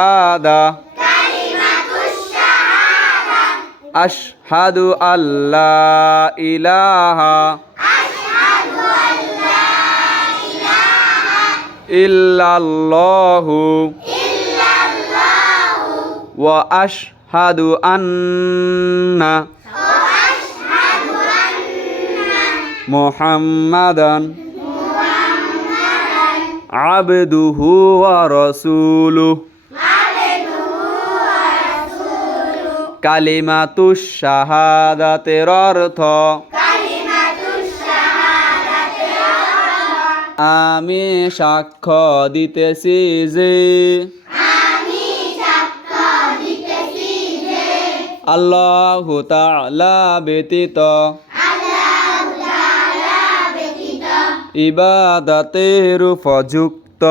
الشهادة. كلمة الشهادة أشهد أن لا إله. أشهد أن لا إله إلا الله. إلا الله وأشهد أن وأشهد أن محمدا عبده ورسوله. কালিমাতু শাহাদাতের অর্থ আমি সাক্ষ্য দিতেছি যে আল্লাহ তাআলা ব্যতীত ইবাদাতের উপযুক্ত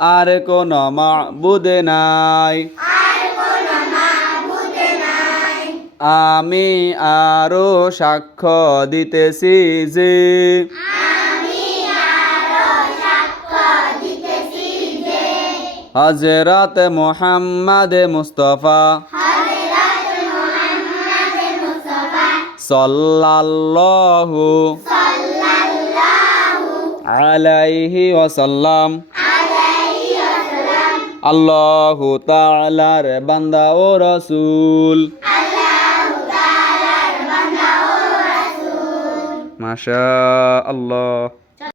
আর কোন মাবুদ নাই। আমি আরও সাক্ষ্য দিতেছি যে হজরত মোহাম্মদ মুস্তফা সাল্লাল্লাহু আলাইহি ওয়াসাল্লাম আল্লাহু তালার বান্দা ও রসুল। মাশা আল্লাহ